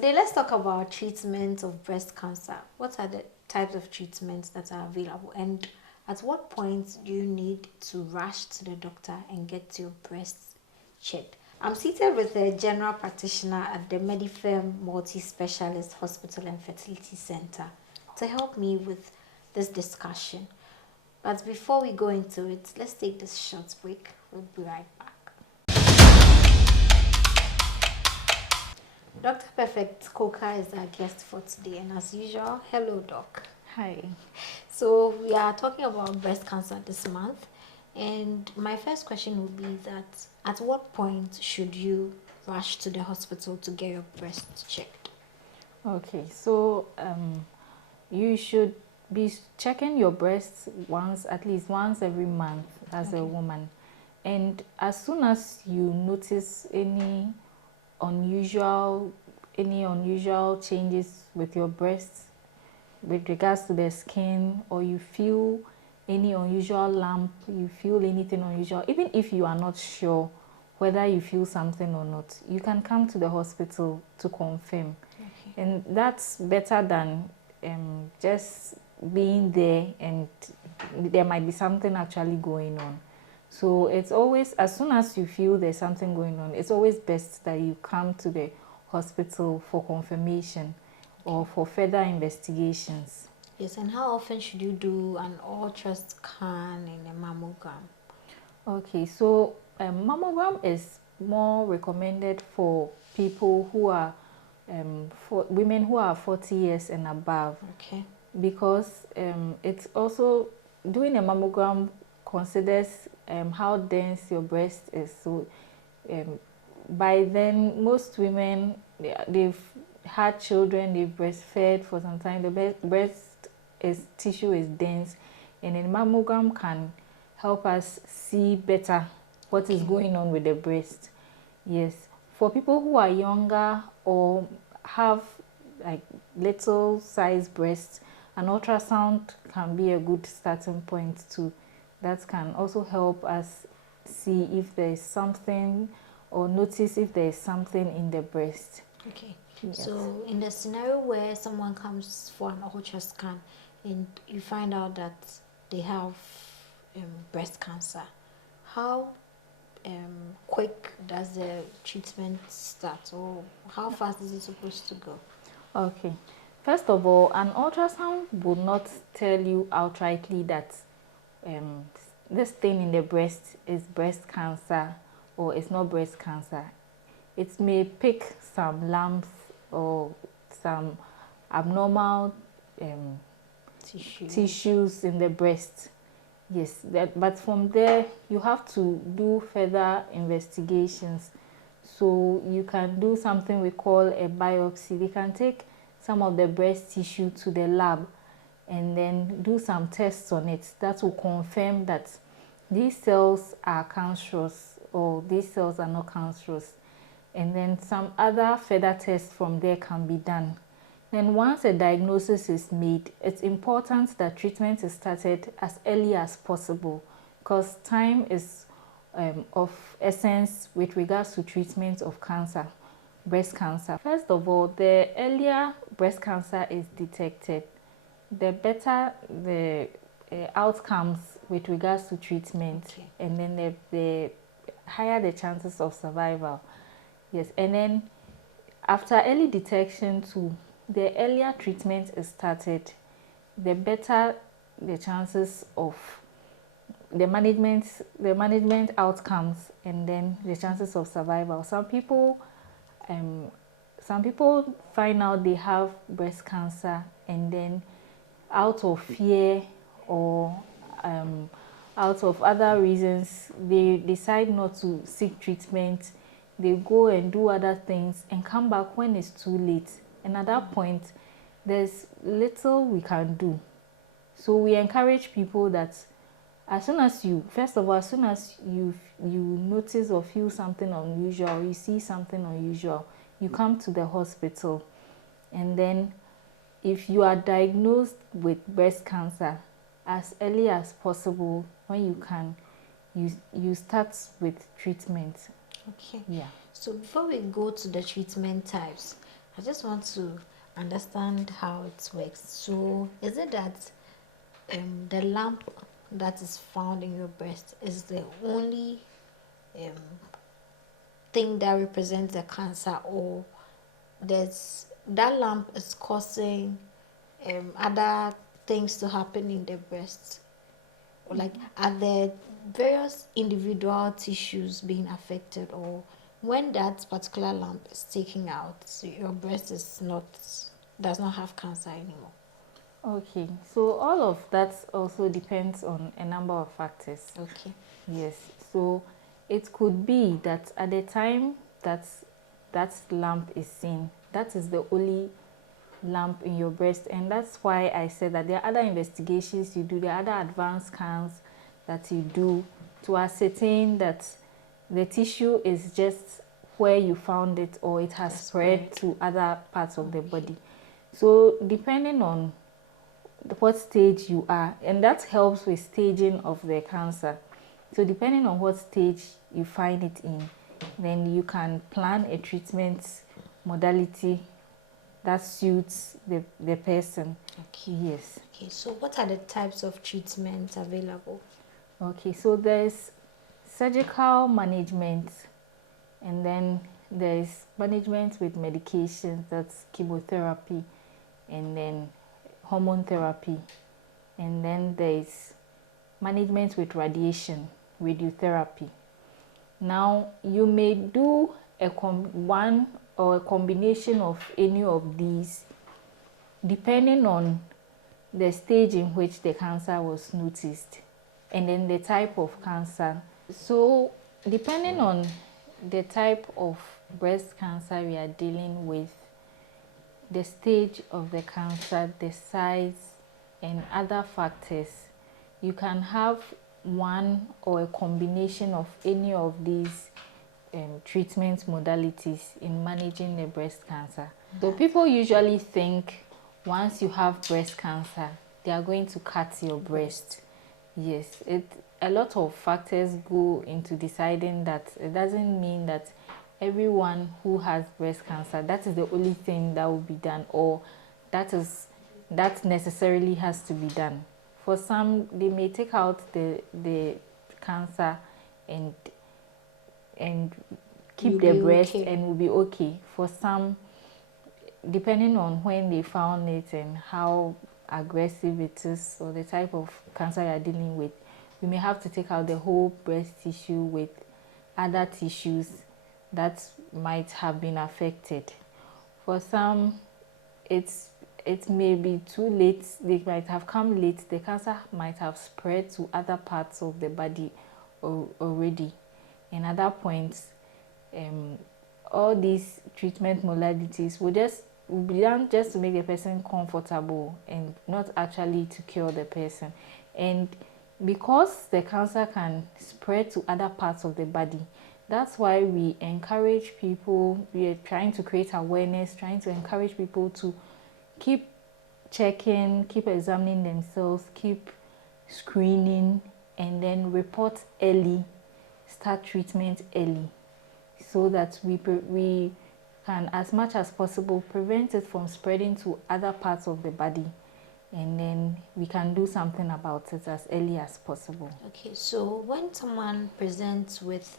today let's talk about treatment of breast cancer. What are the types of treatments that are available, and at what point do you need to rush to the doctor and get your breasts checked? I'm seated with a general practitioner at the Medifirm Multi-Specialist Hospital and Fertility Center to help me with this discussion. But before we go into it, let's take this short break. We'll be right back. Dr. Perfect Coca is our guest for today, and as usual, hello, Doc. Hi. So we are talking about breast cancer this month, and my first question would be that at what point should you rush to the hospital to get your breasts checked? Okay, so you should be checking your breasts at least once every month as a woman. And as soon as you notice any unusual changes with your breasts with regards to the skin, or you feel any unusual lump, you feel anything unusual, even if you are not sure whether you feel something or not, you can come to the hospital to confirm. And that's better than just being there and there might be something actually going on. So it's always, as soon as you feel there's something going on, it's always best that you come to the hospital for confirmation or for further investigations. Yes, and how often should you do an ultrasound and a mammogram? Okay, so mammogram is more recommended for people who are, for women who are 40 years and above. Okay. Because it's also, doing a mammogram considers how dense your breast is. So by then, most women, they've had children, they've breastfed for some time, the breast tissue is dense, and a mammogram can help us see better what is going on with the breast. Yes, for people who are younger or have like little size breasts, an ultrasound can be a good starting point too. That can also help us see if there is something, or notice if there is something in the breast. Okay. Yes. So in the scenario where someone comes for an ultrasound and you find out that they have breast cancer, how quick does the treatment start, or how fast is it supposed to go? Okay. First of all, an ultrasound will not tell you outrightly that this thing in the breast is breast cancer or it's not breast cancer. It may pick some lumps or some abnormal tissues in the breast. Yes, but from there you have to do further investigations. So you can do something we call a biopsy. They can take some of the breast tissue to the lab and then do some tests on it that will confirm that these cells are cancerous or these cells are not cancerous. And then some other further tests from there can be done. Then once a diagnosis is made, it's important that treatment is started as early as possible, because time is of essence with regards to treatment of cancer, breast cancer. First of all, the earlier breast cancer is detected, the better the outcomes with regards to treatment, and then the higher the chances of survival. Yes, and then after early detection too, the earlier treatment is started, the better the chances of the management outcomes, and then the chances of survival. Some people find out they have breast cancer, and then out of fear or out of other reasons, they decide not to seek treatment. They go and do other things and come back when it's too late. And at that point, there's little we can do. So we encourage people that as soon as you notice or feel something unusual, you see something unusual, you come to the hospital. And then if you are diagnosed with breast cancer, as early as possible, when you can, you start with treatment. Okay. Yeah. So before we go to the treatment types, I just want to understand how it works. So, is it that the lump that is found in your breast is the only um, thing that represents the cancer, or there's that lump is causing other things to happen in the breast? Or like, are there various individual tissues being affected, or when that particular lump is taken out, so your breast is not does not have cancer anymore? Okay, so all of that also depends on a number of factors. Okay. Yes, so it could be that at the time that that lump is seen, that is the only lump in your breast, and that's why I said that there are other investigations you do, there are other advanced scans that you do to ascertain that the tissue is just where you found it, or it has spread to other parts of the body. So depending on what stage you are, and that helps with staging of the cancer. So depending on what stage you find it in, then you can plan a treatment modality that suits the person. Okay. Yes. Okay, so what are the types of treatments available? Okay, so there's surgical management, and then there's management with medications, that's chemotherapy, and then hormone therapy, and then there's management with radiation, radiotherapy. Now, you may do one or a combination of any of these depending on the stage in which the cancer was noticed and then the type of cancer. So, depending on the type of breast cancer we are dealing with, the stage of the cancer, the size, and other factors, you can have one or a combination of any of these treatment modalities in managing the breast cancer. So people usually think once you have breast cancer, they are going to cut your breast. Yes, a lot of factors go into deciding that. It doesn't mean that everyone who has breast cancer, that is the only thing that will be done, or that necessarily has to be done. For some, they may take out the cancer and keep the breast and will be okay. For some, depending on when they found it and how aggressive it is, or the type of cancer you're dealing with, you may have to take out the whole breast tissue with other tissues that might have been affected. For some, it may be too late. They might have come late. The cancer might have spread to other parts of the body already. And at that point, all these treatment modalities will be done just to make the person comfortable and not actually to cure the person. And because the cancer can spread to other parts of the body, that's why we encourage people, we are trying to create awareness, trying to encourage people to keep checking, keep examining themselves, keep screening, and then report early, start treatment early, so that we can, as much as possible, prevent it from spreading to other parts of the body, and then we can do something about it as early as possible. Okay, so when someone presents with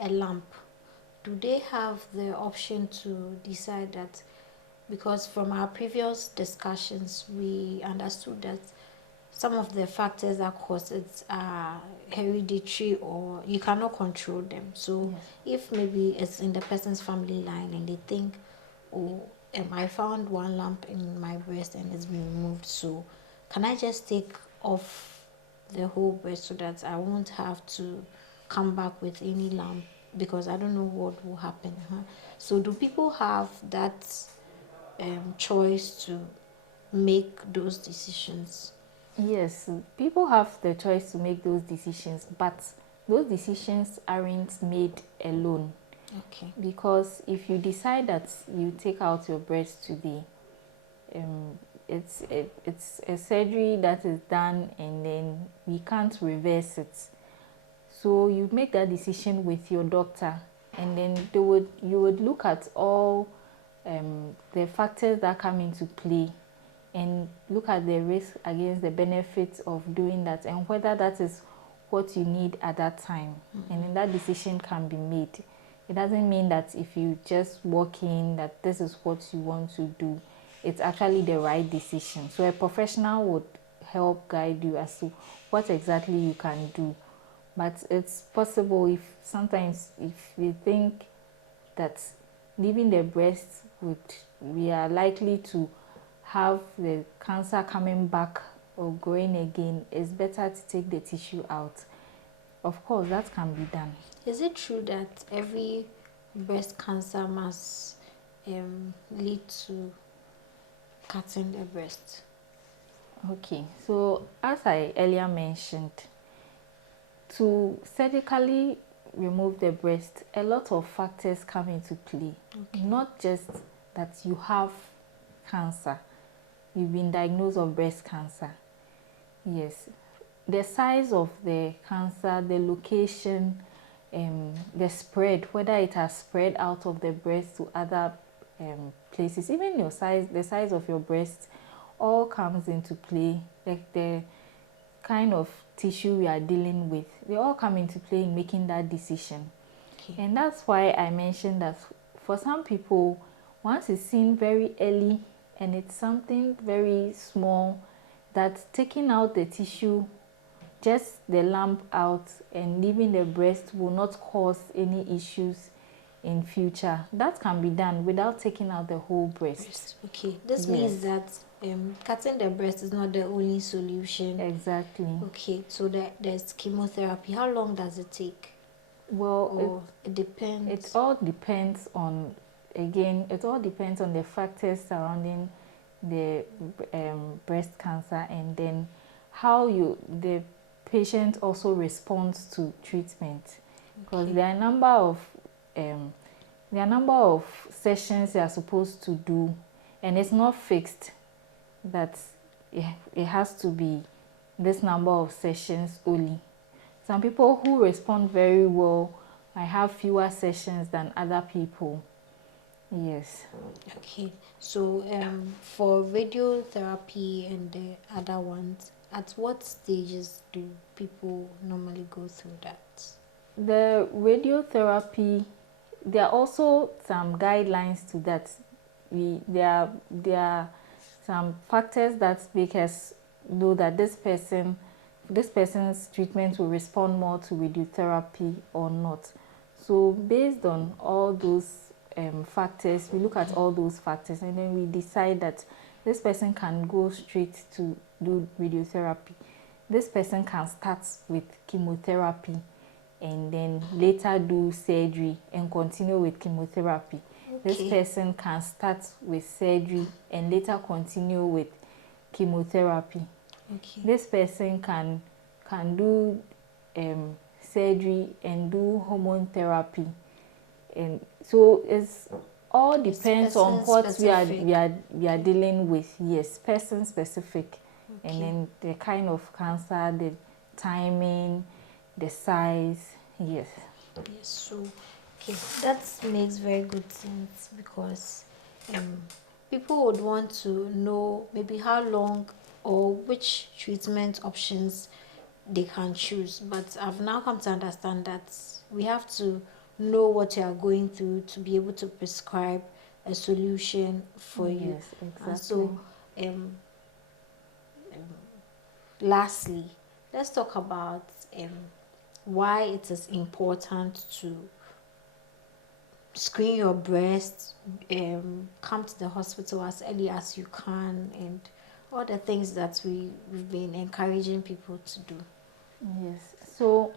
a lump, do they have the option to decide that, because from our previous discussions we understood that some of the factors that cause it are hereditary, or you cannot control them. So if maybe it's in the person's family line and they think, oh, I found one lump in my breast and it's been removed, so can I just take off the whole breast so that I won't have to come back with any lump, because I don't know what will happen. So do people have that choice to make those decisions? Yes, people have the choice to make those decisions, but those decisions aren't made alone. Okay. Because if you decide that you take out your breast today, it's a surgery that is done and then we can't reverse it. So you make that decision with your doctor, and then you would look at all the factors that come into play and look at the risk against the benefits of doing that and whether that is what you need at that time. And then that decision can be made. It doesn't mean that if you just walk in that this is what you want to do, it's actually the right decision. So a professional would help guide you as to what exactly you can do. But it's possible if sometimes if you think that leaving the breast we are likely to have the cancer coming back or growing again, it's better to take the tissue out. Of course, that can be done. Is it true that every breast cancer must lead to cutting the breast? Okay, so as I earlier mentioned, to surgically remove the breast, a lot of factors come into play. Okay. Not just that you have cancer, you've been diagnosed of breast cancer. Yes, the size of the cancer, the location, the spread, whether it has spread out of the breast to other places, even your size, the size of your breast, all comes into play. Like the kind of tissue we are dealing with, they all come into play in making that decision. Okay. And that's why I mentioned that for some people, once it's seen very early and it's something very small, that taking out the tissue, just the lump out and leaving the breast will not cause any issues in future. That can be done without taking out the whole breast. Okay, this means that cutting the breast is not the only solution. Exactly. Okay, so there's chemotherapy. How long does it take? Well, it depends. It all depends on, again, it all depends on the factors surrounding the breast cancer and then how the patient also responds to treatment. Because there are a number of sessions they are supposed to do, and it's not fixed that it has to be this number of sessions only. Some people who respond very well might have fewer sessions than other people. Yes. Okay, so for radiotherapy and the other ones, at what stages do people normally go through that? The radiotherapy, there are also some guidelines to that. There are some factors that make us know that this person's treatment will respond more to radiotherapy or not. So based on all those factors, we look at all those factors and then we decide that this person can go straight to do radiotherapy. This person can start with chemotherapy and then later do surgery and continue with chemotherapy. Okay. This person can start with surgery and later continue with chemotherapy. Okay. This person can do surgery and do hormone therapy. And so it's all depends on what we are dealing with. Yes, person specific. Okay. And then the kind of cancer, the timing, the size. Yes. Yes. So okay, that makes very good sense because people would want to know maybe how long or which treatment options they can choose. But I've now come to understand that we have to know what you are going through to be able to prescribe a solution for you. Yes, exactly. And so lastly, let's talk about why it is important to screen your breast, come to the hospital as early as you can, and all the things that we've been encouraging people to do. Yes. So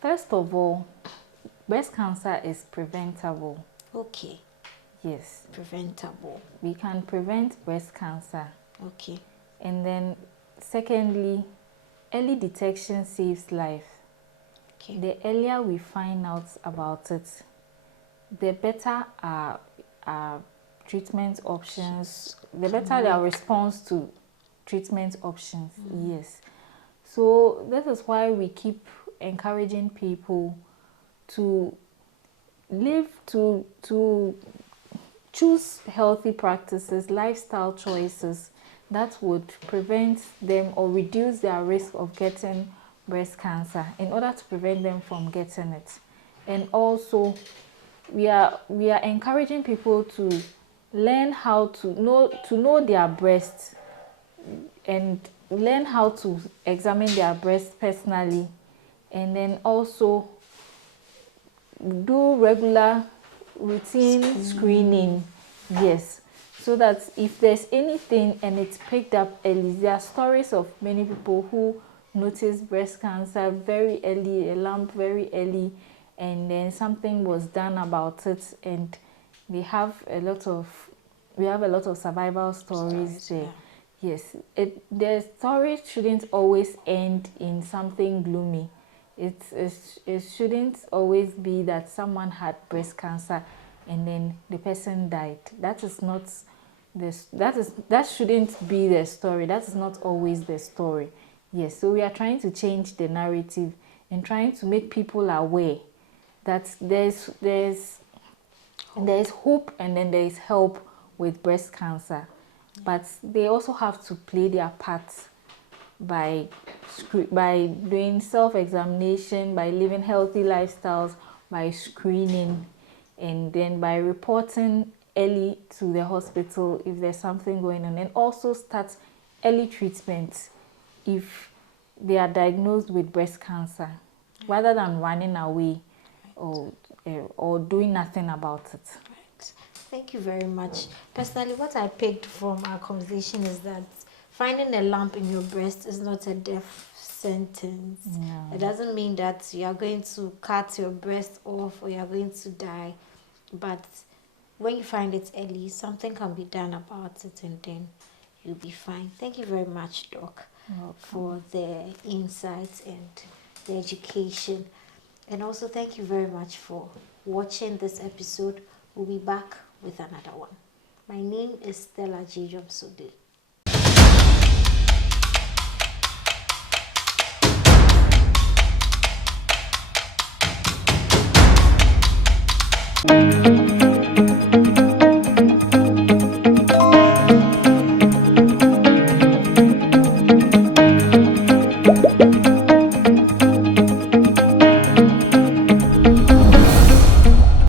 first of all, breast cancer is preventable. Okay. Yes. Preventable. We can prevent breast cancer. Okay. And then secondly, early detection saves life. Okay. The earlier we find out about it, the better our treatment options, the better our response to treatment options. Yes. So this is why we keep encouraging people to live to choose healthy practices, lifestyle choices that would prevent them or reduce their risk of getting breast cancer in order to prevent them from getting it. And also we are encouraging people to learn how to know their breasts and learn how to examine their breast personally, and then also do regular routine screening. Yes, so that if there's anything and it's picked up early, there are stories of many people who noticed breast cancer very early, a lump very early, and then something was done about it, and we have a lot of survival stories there. Yeah. Yes, the story shouldn't always end in something gloomy. It shouldn't always be that someone had breast cancer and then the person died. That is not this. That shouldn't be the story. That is not always the story. Yes, so we are trying to change the narrative and trying to make people aware that there's hope and then there is help with breast cancer, but they also have to play their part by doing self-examination, by living healthy lifestyles, by screening, and then by reporting early to the hospital if there's something going on, and also start early treatment if they are diagnosed with breast cancer, rather than running away or doing nothing about it. Right. Thank you very much. Personally, what I picked from our conversation is that finding a lump in your breast is not a death sentence. No. It doesn't mean that you are going to cut your breast off or you are going to die. But when you find it early, something can be done about it and then you'll be fine. Thank you very much, Doc, for the insights and the education. And also thank you very much for watching this episode. We'll be back with another one. My name is Stella Jejomsode.